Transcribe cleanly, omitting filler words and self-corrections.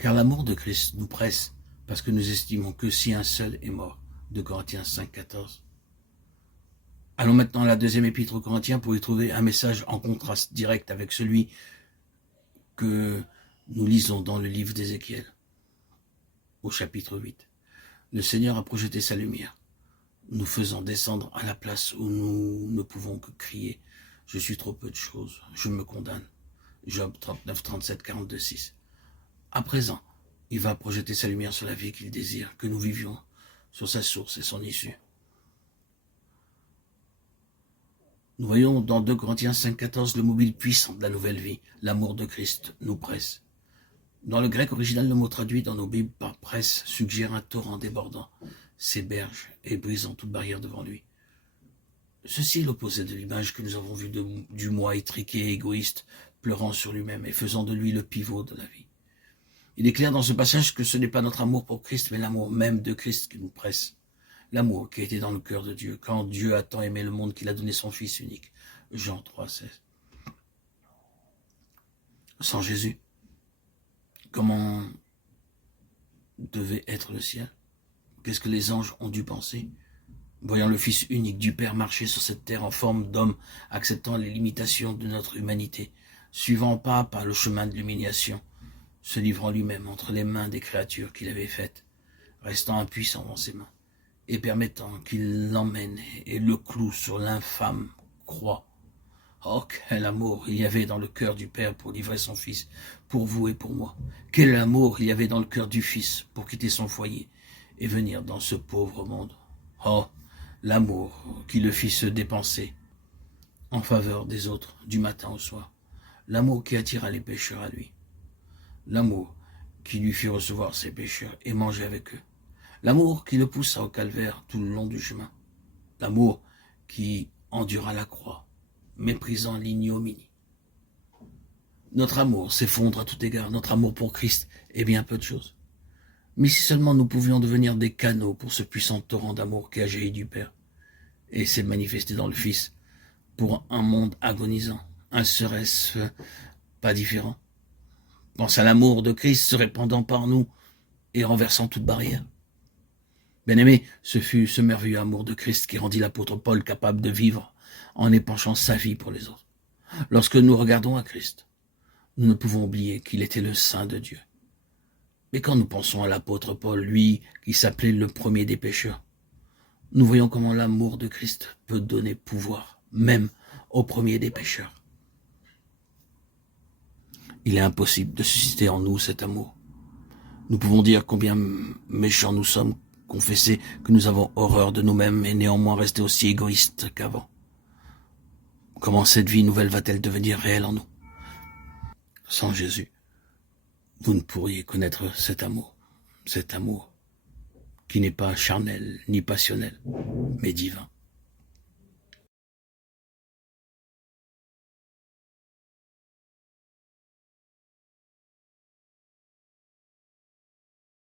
Car l'amour de Christ nous presse, parce que nous estimons que si un seul est mort, de Corinthiens 5, 14. Allons maintenant à la deuxième épître aux Corinthiens pour y trouver un message en contraste direct avec celui que nous lisons dans le livre d'Ézéchiel, au chapitre 8. Le Seigneur a projeté sa lumière, nous faisant descendre à la place où nous ne pouvons que crier « Je suis trop peu de choses, je me condamne ». Job 39, 37, 42, 6. À présent, il va projeter sa lumière sur la vie qu'il désire, que nous vivions, sur sa source et son issue. Nous voyons dans 2 Corinthiens 5, 14 le mobile puissant de la nouvelle vie. L'amour de Christ nous presse. Dans le grec original, le mot traduit dans nos Bibles par presse suggère un torrent débordant, s'éberge et brisant toute barrière devant lui. Ceci est l'opposé de l'image que nous avons vue du moi étriqué et égoïste, pleurant sur lui-même et faisant de lui le pivot de la vie. Il est clair dans ce passage que ce n'est pas notre amour pour Christ, mais l'amour même de Christ qui nous presse. L'amour qui a été dans le cœur de Dieu, quand Dieu a tant aimé le monde qu'il a donné son Fils unique. Jean 3, 16. Sans Jésus, comment devait être le ciel? Qu'est-ce que les anges ont dû penser? Voyant le Fils unique du Père marcher sur cette terre en forme d'homme, acceptant les limitations de notre humanité, suivant pas à pas le chemin de l'humiliation, se livrant lui-même entre les mains des créatures qu'il avait faites, restant impuissant dans ses mains, et permettant qu'il l'emmène et le cloue sur l'infâme croix. Oh, quel amour il y avait dans le cœur du Père pour livrer son Fils, pour vous et pour moi. Quel amour il y avait dans le cœur du Fils pour quitter son foyer et venir dans ce pauvre monde. Oh, l'amour qui le fit se dépenser en faveur des autres du matin au soir. L'amour qui attira les pécheurs à lui. L'amour qui lui fit recevoir ses pécheurs et manger avec eux. L'amour qui le poussa au calvaire tout le long du chemin. L'amour qui endura la croix, méprisant l'ignominie. Notre amour s'effondre à tout égard. Notre amour pour Christ est bien peu de choses. Mais si seulement nous pouvions devenir des canaux pour ce puissant torrent d'amour qui a jailli du Père et s'est manifesté dans le Fils pour un monde agonisant, un serait-ce pas différent? Pense à l'amour de Christ se répandant par nous et renversant toute barrière. Bien-aimé, ce fut ce merveilleux amour de Christ qui rendit l'apôtre Paul capable de vivre en épanchant sa vie pour les autres. Lorsque nous regardons à Christ, nous ne pouvons oublier qu'il était le Saint de Dieu. Mais quand nous pensons à l'apôtre Paul, lui qui s'appelait le premier des pécheurs, nous voyons comment l'amour de Christ peut donner pouvoir, même au premier des pécheurs. Il est impossible de susciter en nous cet amour. Nous pouvons dire combien méchants nous sommes, confesser que nous avons horreur de nous-mêmes et néanmoins rester aussi égoïstes qu'avant. Comment cette vie nouvelle va-t-elle devenir réelle en nous? Sans Jésus, vous ne pourriez connaître cet amour qui n'est pas charnel ni passionnel, mais divin.